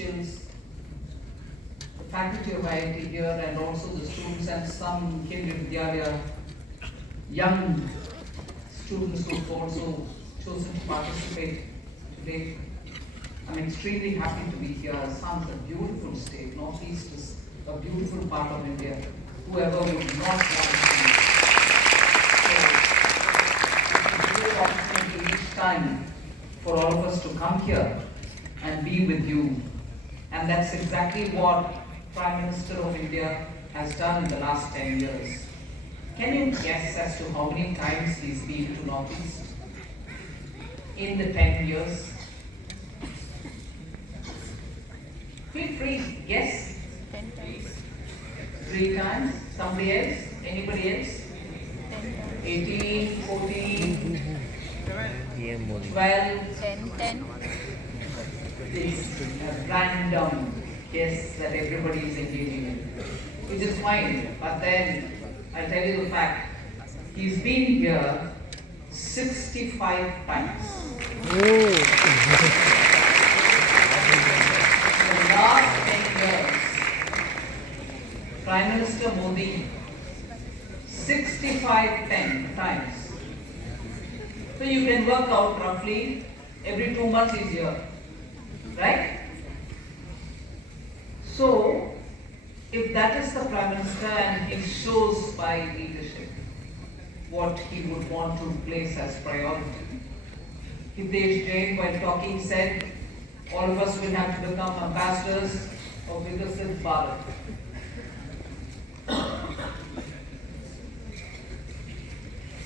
officials, the faculty of IIT here, and also the students and some Kendriya Vidyalaya young students who've also chosen to participate today. I'm extremely happy to be here. Assam is a beautiful state. Northeast is a beautiful part of India. Whoever would not want to be. So, it's a great opportunity each time for all of us to come here and be with you. And that's exactly what Prime Minister of India has done in the last 10 years. Can you guess as to how many times he's been to Northeast in the 10 years? Feel free, guess. 10 times. 3 times. Somebody else? Anybody else? 18, 14, 12. 10. It's a random guess that everybody is engaging in, which is fine. But then I'll tell you the fact. He's been here 65 times. The last 10 years, Prime Minister Modi, 65 times. So you can work out roughly every 2 months he's here, right? So, if that is the Prime Minister and he shows by leadership what he would want to place as priority. Hitesh Jain, while talking, said all of us will have to become ambassadors of VIKSIT BHARAT.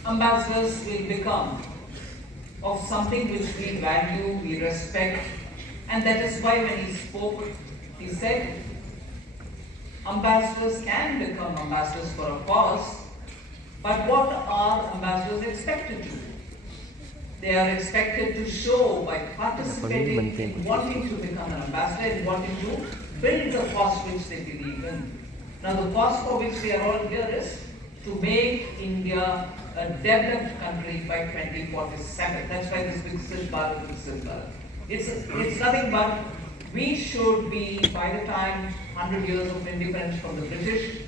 Ambassadors will become of something which we value, we respect, and that is why when he spoke, he said, ambassadors can become ambassadors for a cause, but what are ambassadors expected to do? They are expected to show by participating in wanting to become an ambassador and wanting to build the cause which they believe in. Now the cause for which we are all here is to make India a developed country by 2047. That's why this VIKSIT BHARAT. It's nothing but we should be, by the time 100 years of independence from the British,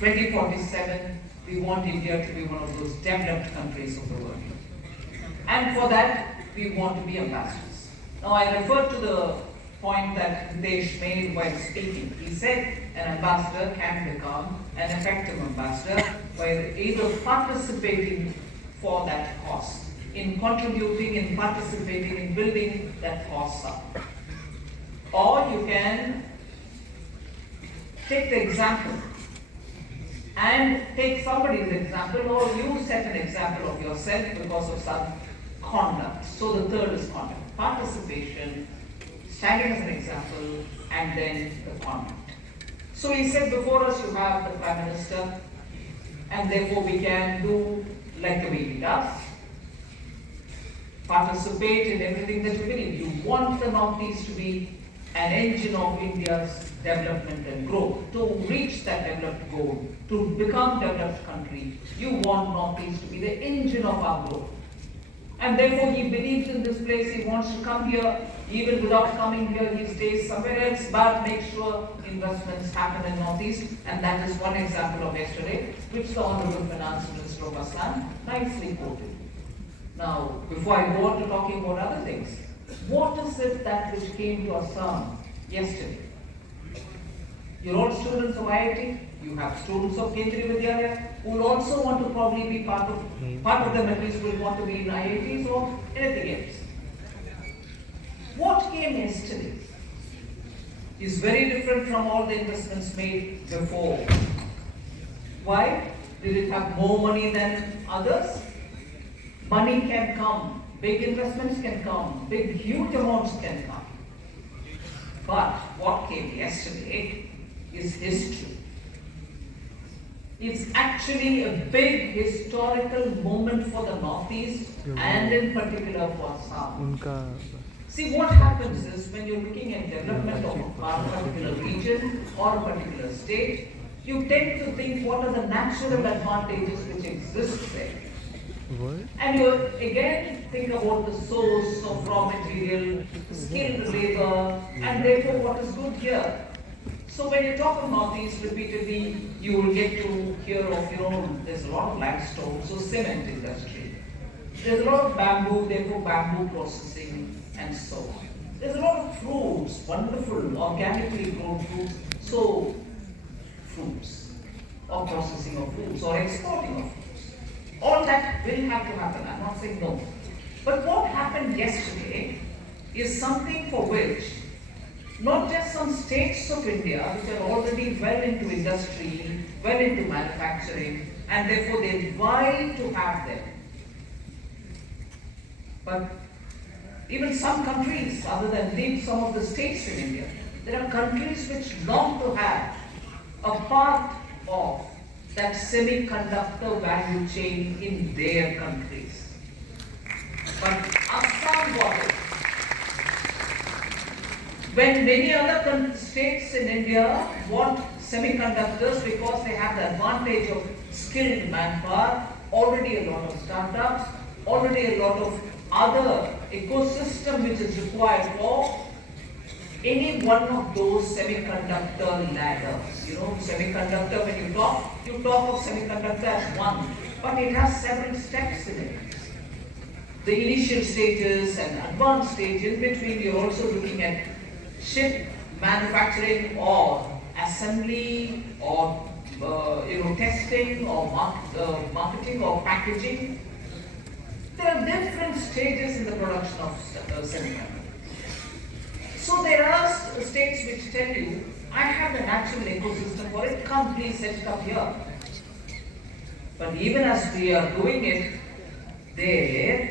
2047, we want India to be one of those developed countries of the world. And for that, we want to be ambassadors. Now I refer to the point that Hitesh made while speaking. He said an ambassador can become an effective ambassador by either participating for that cause, in contributing, in participating, in building that cause up. Or you can take the example and take somebody's example, or you set an example of yourself because of some conduct. So the third is conduct. Participation, standing as an example, and then the conduct. So he said, before us you have the Prime Minister, and therefore we can do like the way he does. Participate in everything that you believe. You want the Northeast to be an engine of India's development and growth. To reach that developed goal, to become developed country, you want Northeast to be the engine of our growth. And therefore he believes in this place, he wants to come here. Even without coming here, he stays somewhere else, but make sure investments happen in Northeast. And that is one example of yesterday, which the Honorable Finance Minister of Assam nicely quoted. Now, before I go on to talking about other things, what is it that which came to Assam yesterday? You're all students of IIT, you have students of Kendriya Vidyalaya who will also want to probably be part of them at least will want to be in IITs or anything else. What came yesterday is very different from all the investments made before. Why? Did it have more money than others? Money can come, big investments can come, big huge amounts can come. But what came yesterday is history. It's actually a big historical moment for the Northeast and in particular for Assam. See, what happens is when you're looking at development of a particular region or a particular state, you tend to think what are the natural advantages which exist there. And you again think about the source of raw material, skilled labor, and therefore what is good here. So when you talk of Northeast repeatedly, you will get to hear of, there's a lot of limestone, so cement industry. There's a lot of bamboo, therefore bamboo processing, and so on. There's a lot of fruits, wonderful, organically grown fruits, so fruits, or processing of fruits, or exporting of fruits. All that will have to happen, I'm not saying no. But what happened yesterday is something for which not just some states of India, which are already well into industry, well into manufacturing, and therefore they vie to have them. But even some countries, other than leave some of the states in India, there are countries which long to have a part of that semiconductor value chain in their countries. But Assam got it. When many other states in India want semiconductors because they have the advantage of skilled manpower, already a lot of startups, already a lot of other ecosystem which is required for any one of those semiconductor ladders. Semiconductor, when you talk of semiconductor as one, but it has several steps in it. The initial stages and advanced stage, in between you're also looking at chip manufacturing or assembly or testing or marketing or packaging. There are different stages in the production of semiconductors. So there are states which tell you, I have the natural ecosystem for it, come please set it up here. But even as we are doing it, the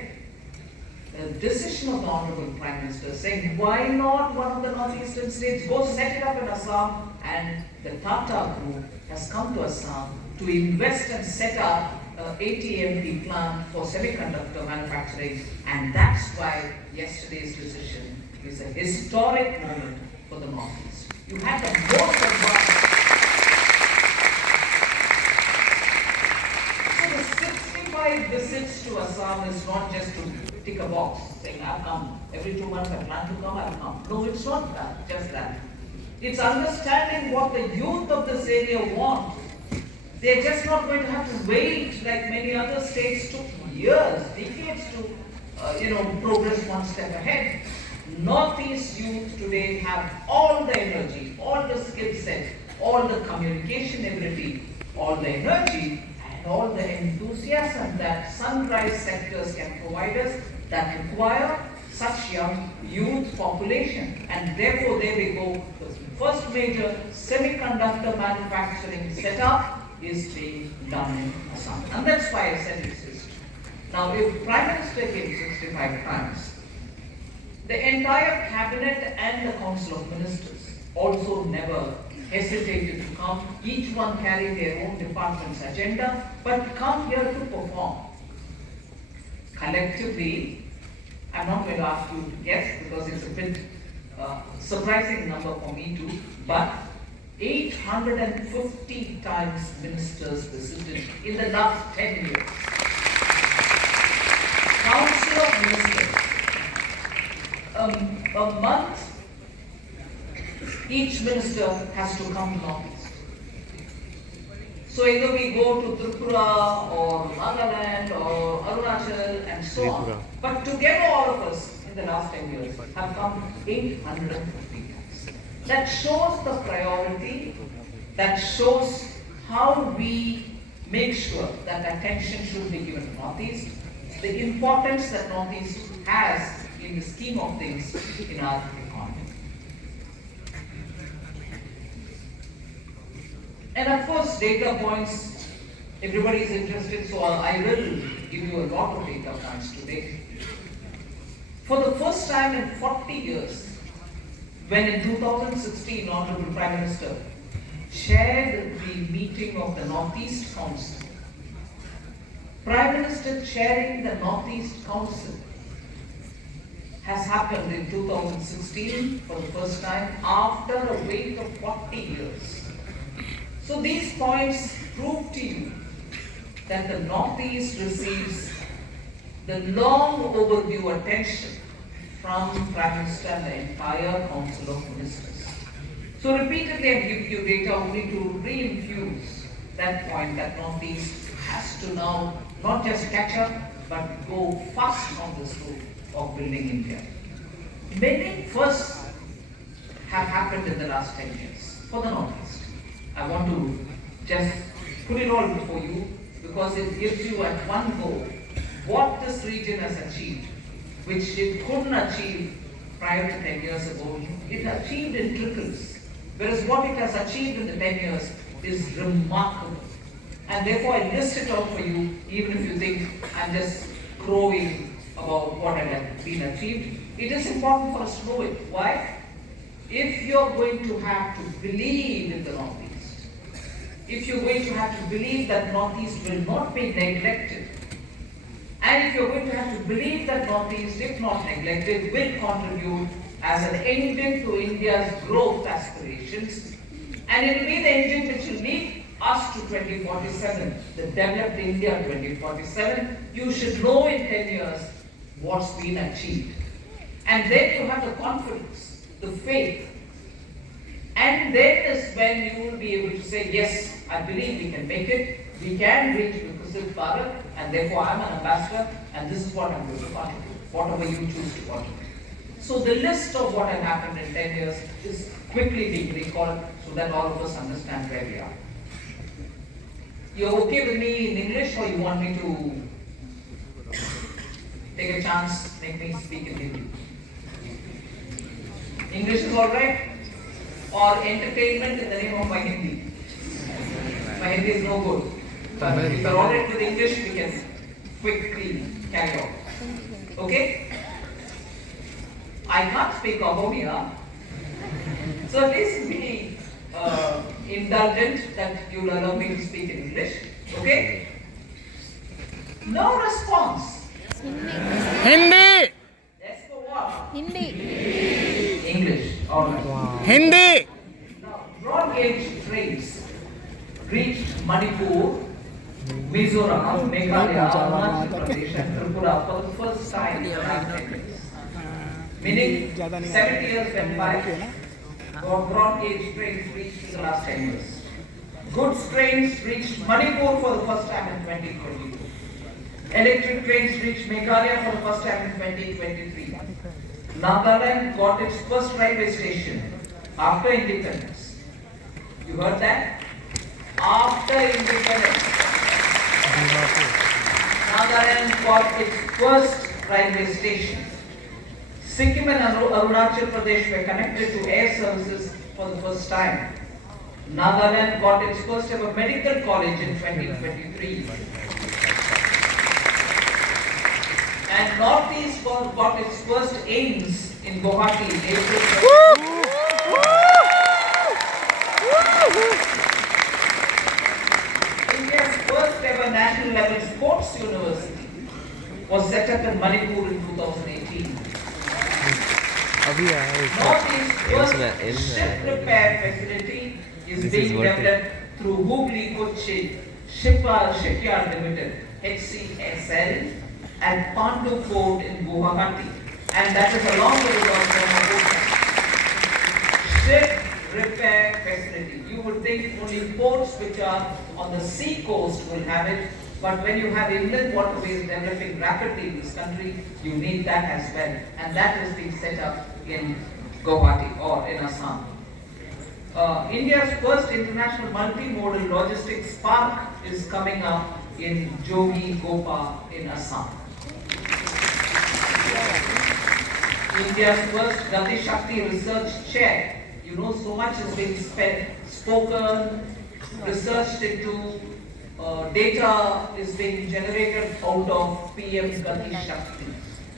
decision of the Honorable Prime Minister saying, why not one of the northeastern states go set it up in Assam, and the Tata Group has come to Assam to invest and set up ATMP plant for semiconductor manufacturing, and that's why yesterday's decision is a historic moment for the Northeast. You had the most advanced. So the 65 visits to Assam is not just to tick a box saying I'll come every 2 months, I plan to come, I'll come. No, it's not that, just that. It's understanding what the youth of this area want. They're just not going to have to wait like many other states took years, decades to progress one step ahead. Northeast youth today have all the energy, all the skill set, all the communication ability, all the energy, and all the enthusiasm that sunrise sectors can provide us that require such young youth population. And therefore there we go, the first major semiconductor manufacturing setup is being done in Assam. And that's why I said it's history. Now if Prime Minister came 65 times, the entire cabinet and the council of ministers also never hesitated to come, each one carrying their own department's agenda, but come here to perform. Collectively, I'm not going to ask you to guess because it's a bit surprising number for me too, but 850 times ministers visited in the last 10 years. Council of Ministers. A month, each minister has to come to Northeast. So either we go to Tripura or Nagaland or Arunachal and so on. But together all of us in the last 10 years have come 850 times. That shows the priority, that shows how we make sure that attention should be given to Northeast, the importance that Northeast has in the scheme of things in our economy. And of course, data points, everybody is interested, so I will give you a lot of data points today. For the first time in 40 years, when in 2016, Honorable Prime Minister chaired the meeting of the Northeast Council, Prime Minister chairing the Northeast Council has happened in 2016 for the first time after a wait of 40 years. So these points prove to you that the Northeast receives the long overdue attention from Prime Minister and the entire Council of Ministers. So repeatedly I'm giving you data only to re-infuse that point that Northeast has to now not just catch up but go fast on this route of building India. Many firsts have happened in the last 10 years for the Northeast. I want to just put it all before you because it gives you at one go what this region has achieved, which it couldn't achieve prior to 10 years ago. It achieved in trickles, whereas what it has achieved in the 10 years is remarkable. And therefore I list it out for you, even if you think I'm just crowing about what had been achieved. It is important for us to know it. Why? If you're going to have to believe in the Northeast, if you're going to have to believe that Northeast will not be neglected, and if you're going to have to believe that Northeast, if not neglected, will contribute as an engine to India's growth aspirations, and it will be the engine which will lead us to 2047, the developed India 2047, you should know in 10 years what's been achieved. And then you have the confidence, the faith, and then is when you will be able to say, yes, I believe we can make it, we can reach VIKSIT Bharat, and therefore I'm an ambassador, and this is what I'm going to contribute, whatever you choose to contribute. So the list of what had happened in 10 years is quickly being recalled so that all of us understand where we are. You're okay with me in English, or you want me to take a chance, make me speak in Hindi? English is alright? Or entertainment in the name of my Hindi? My Hindi is no good. But if you're alright with English, we can quickly carry on. Okay? I can't speak Ahomiya, so at least be indulgent that you'll allow me to speak in English. Okay? No response. Hindi. Yes, for what? Hindi. English. Alright. Wow. Hindi. Now, broad gauge trains reached Manipur, Mizoram, Meghalaya, Arunachal Pradesh, and Tripura for the first time in the last 10 years. Meaning, 70 years went by, broad gauge trains reached in the last 10 years. Goods trains reached Manipur for the first time in 2022. Electric trains reached Meghalaya for the first time in 2023. Nagaland got its first railway station after independence. You heard that? After independence, Nagaland got its first railway station. Sikkim and Arunachal Pradesh were connected to air services for the first time. Nagaland got its first ever medical college in 2023. And Northeast got its first AIMS in Guwahati in April. India's first ever national level sports university was set up in Manipur in 2018. Northeast's first ship repair facility is being developed through Hooghly Kochi Shipyard Limited, HCSL, at Pandu Port in Guwahati, and that is along with the ship repair facility. You would think only ports which are on the sea coast will have it, but when you have inland waterways developing rapidly in this country, you need that as well, and that is being set up in Guwahati or in Assam. India's first international multimodal logistics park is coming up in Jogi Gopa in Assam. India's first Gati Shakti research chair. You know, so much has been spoken, researched into, data is being generated out of PM Gati Shakti.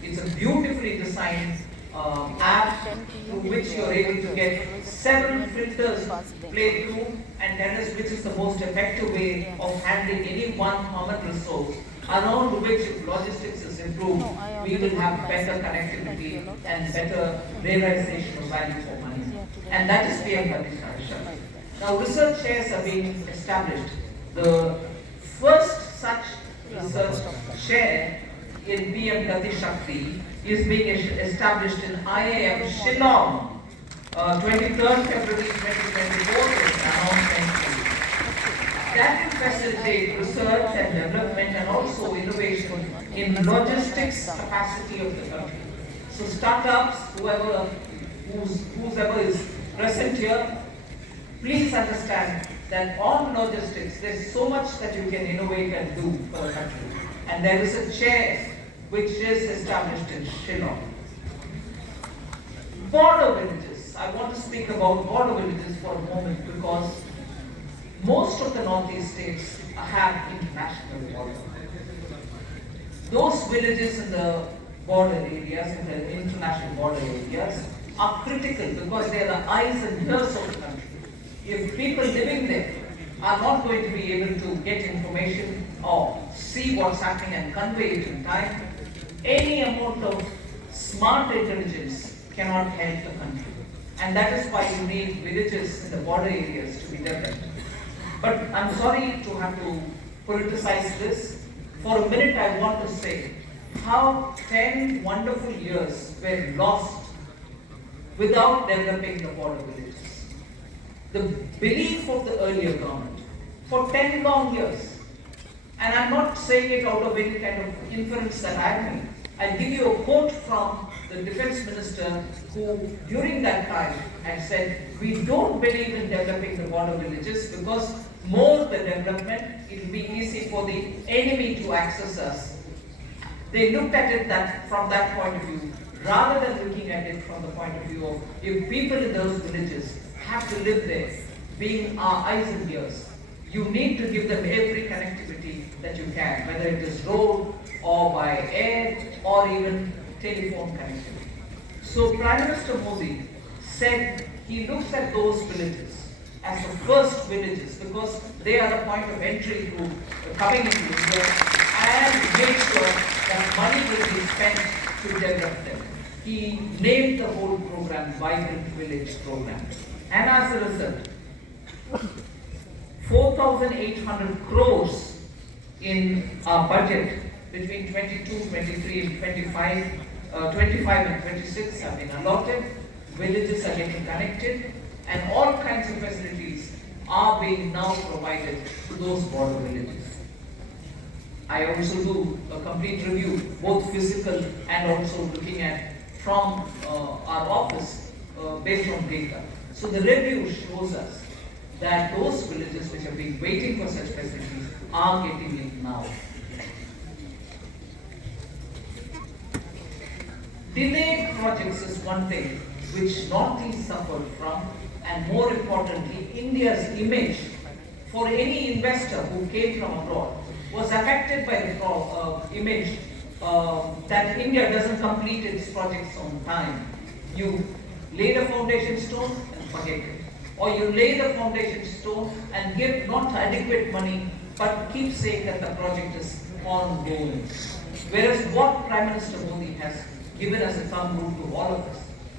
It's a beautifully designed app through which you're able to get several filters played through and tell us which is the most effective way of handling any one common resource, around which if logistics is improved, we will have better connectivity and better realization of value for money. And that is PM Gati Shakti. Now research chairs are being established. The first such research chair in PM Gati Shakti is being established in IIM Shillong, 23rd February 2024 is announcement. That will facilitate research and development and also innovation in logistics capacity of the country. So startups, whoever is present here, please understand that on logistics, there's so much that you can innovate and do for the country. And there is a chair which is established in Shillong. Border villages. I want to speak about border villages for a moment because most of the northeast states have international borders. Those villages in the border areas, in the international border areas, are critical because they are the eyes and ears of the country. If people living there are not going to be able to get information or see what's happening and convey it in time, any amount of smart intelligence cannot help the country. And that is why you need villages in the border areas to be developed. But I'm sorry to have to politicize this. For a minute I want to say how 10 wonderful years were lost without developing the border villages. The belief of the earlier government for 10 long years, and I'm not saying it out of any kind of inference that I made. I'll give you a quote from the defense minister who during that time had said, we don't believe in developing the border villages because more the development, it will be easy for the enemy to access us. They looked at it from that point of view, rather than looking at it from the point of view of if people in those villages have to live there, being our eyes and ears, you need to give them every connectivity that you can, whether it is road or by air or even telephone connectivity. So Prime Minister Modi said he looks at those villages as the first villages because they are the point of entry to coming into India and make sure that money will be spent to develop them. He named the whole program Vibrant Village Program. And as a result, 4,800 crores in our budget between 22, 23 and 25 and 26 have been allotted. Villages are getting connected and all kinds of facilities are being now provided to those border villages. I also do a complete review, both physical and also looking at from our office based on data. So the review shows us that those villages which have been waiting for such facilities are getting it now. Delayed projects is one thing which Northeast suffered from, and more importantly, India's image for any investor who came from abroad was affected by the image that India doesn't complete its projects on time. You lay the foundation stone and forget it. Or you lay the foundation stone and give not adequate money but keep saying that the project is ongoing. Whereas what Prime Minister Modi has given as a thumb rule to all of us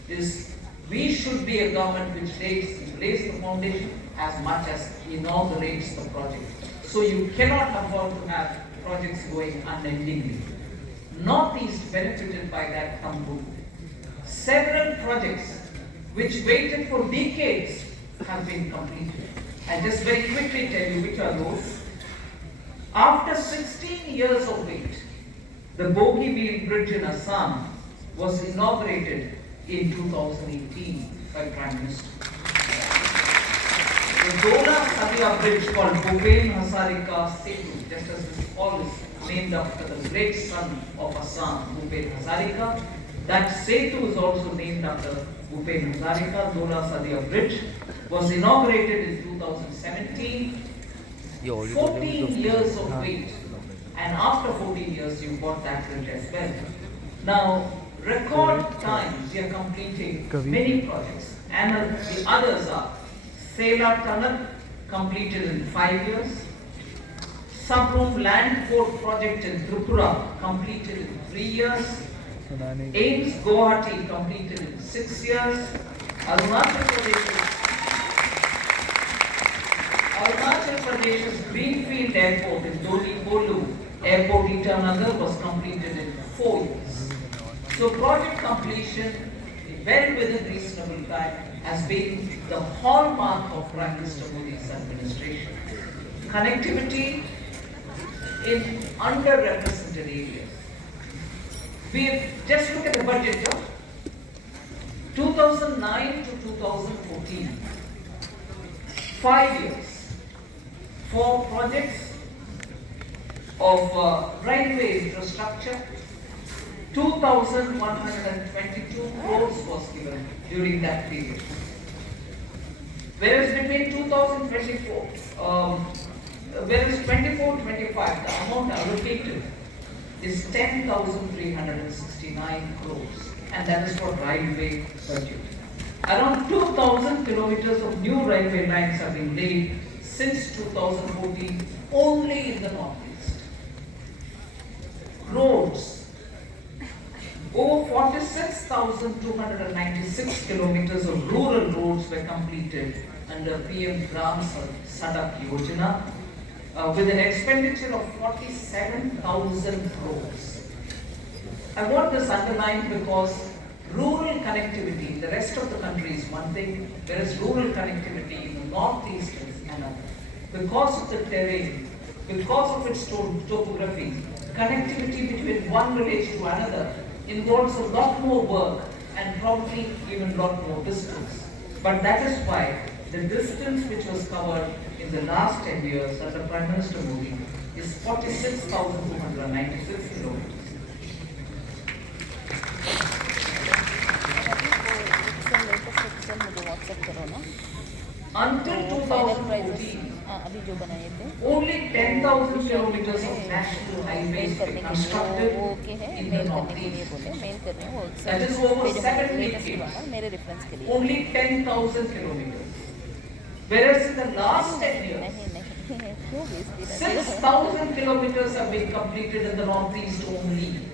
is we should be a government which lays the foundation as much as inaugurates the project. So you cannot afford to have projects going unendingly. Northeast benefited by that thumb rule. Several projects which waited for decades have been completed. I'll just very quickly tell you which are those. After 16 years of wait, the Bogibeel Bridge in Assam was inaugurated in 2018 by Prime Minister. The Dola Sadia Bridge called Bhupen Hazarika Setu, just as this hall is named after the great son of Assam, Bhupen Hazarika. That Setu is also named after Bhupen Hazarika. Dola Sadia Bridge was inaugurated in 2017. 14 years of wait, and after 14 years you got that bridge as well. Now, record time we are completing many projects, and the others are Sela Tunnel completed in 5 years, Sabroom Land Port project in Tripura completed in 3 years, IIT Guwahati completed in 6 years, Arunachal Pradesh's Greenfield Airport in Doli Polu Airport Itanagar was completed in 4 years. So project completion, well within reasonable time, has been the hallmark of Prime Minister Modi's administration. Connectivity in underrepresented areas. We just look at the budget here. 2009 to 2014, 5 years for projects of railway infrastructure. 2,122 crores was given during that period. Whereas between 2024, whereas 24-25, the amount allocated is 10,369 crores, and that is for railway budget. Around 2,000 kilometers of new railway lines have been laid since 2014 only in the northeast. Roads. Over 46,296 kilometers of rural roads were completed under PM Gram Sadak Yojana with an expenditure of 47,000 crores. I want this underlined because rural connectivity in the rest of the country is one thing, whereas rural connectivity in the northeast is another. Because of the terrain, because of its topography, connectivity between one village to another involves a lot more work and probably even a lot more distance. But that is why the distance which was covered in the last 10 years under Prime Minister Modi is 46,296 kilometers. Until 2014, only 10,000 kilometers of national highways were constructed in the northeast. That is over 7 decades. Only 10,000 kilometers. Whereas in the last 10 years, 6,000 kilometers have been completed in the northeast only.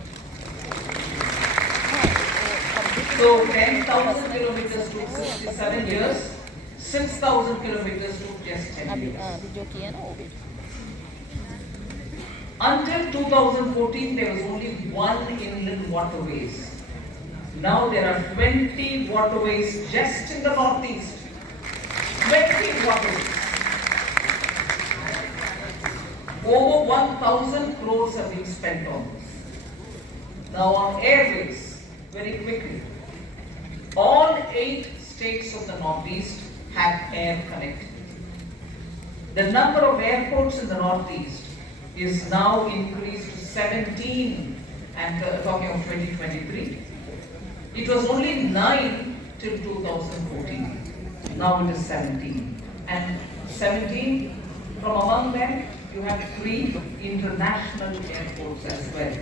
So 10,000 kilometers took 67 years. 6,000 kilometers took just 10 years. Until 2014, there was only one inland waterways. Now there are 20 waterways just in the northeast. 20 waterways. Over 1,000 crores have been spent on this. Now on airways, very quickly. All 8 states of the northeast have air connectivity. The number of airports in the northeast is now increased to 17, and talking of 2023. It was only 9 till 2014. Now it is 17. And 17, from among them, you have 3 international airports as well.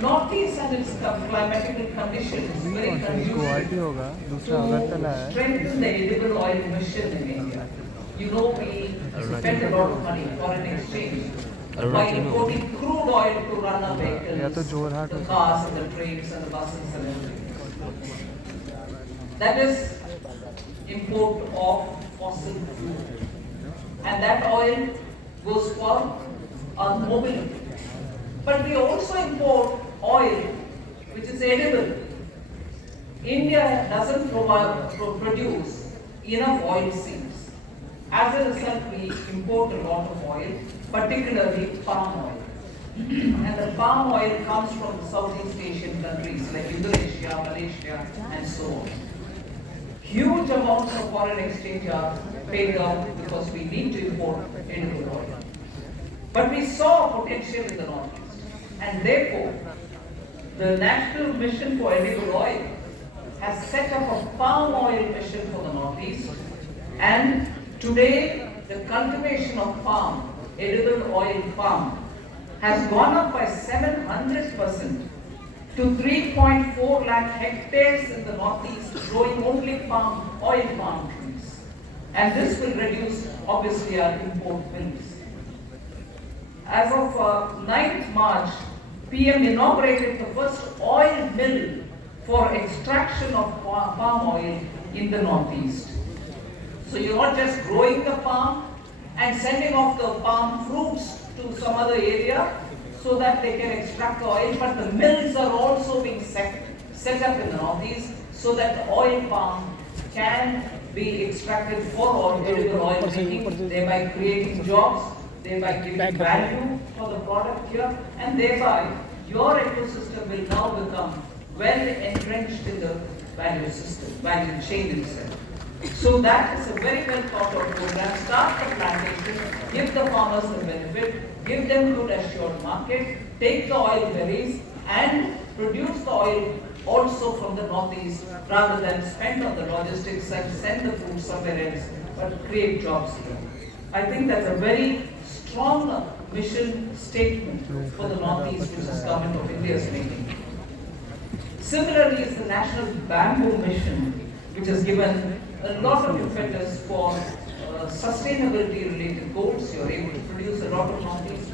Northeast and its climatic conditions very conducive to strengthen the edible oil mission in India. You know, we spend a lot of money, foreign exchange, by importing crude oil to run our vehicles, the cars and the trains and the buses and everything. That is import of fossil fuel. And that oil goes for our mobility. But we also import oil which is edible. India doesn't produce enough oil seeds. As a result, we import a lot of oil, particularly palm oil. And the palm oil comes from the Southeast Asian countries like Indonesia, Malaysia, and so on. Huge amounts of foreign exchange are paid out because we need to import edible oil. But we saw potential in the Northeast. And therefore, the National Mission for Edible Oil has set up a palm oil mission for the Northeast. And today, the cultivation of palm, edible oil palm, has gone up by 700% to 3.4 lakh hectares in the Northeast, growing only oil palm trees. And this will reduce, obviously, our import bills. As of 9th March, PM inaugurated the first oil mill for extraction of palm oil in the Northeast. So you're not just growing the palm and sending off the palm fruits to some other area so that they can extract the oil, but the mills are also being set up in the northeast so that the oil palm can be extracted for oil, edible oil making, thereby creating jobs, thereby giving value for the product here, and thereby your ecosystem will now become well entrenched in the value system, value chain itself. So that is a very well thought out program. Start the plantation, give the farmers the benefit, give them good assured market, take the oil berries and produce the oil also from the northeast rather than spend on the logistics and send the food somewhere else, but create jobs here. I think that's a very strong mission statement for the northeast which the government of India is making. Similarly is the National Bamboo Mission, which has given a lot of impetus for sustainability related goals. You're able to produce a lot of northeast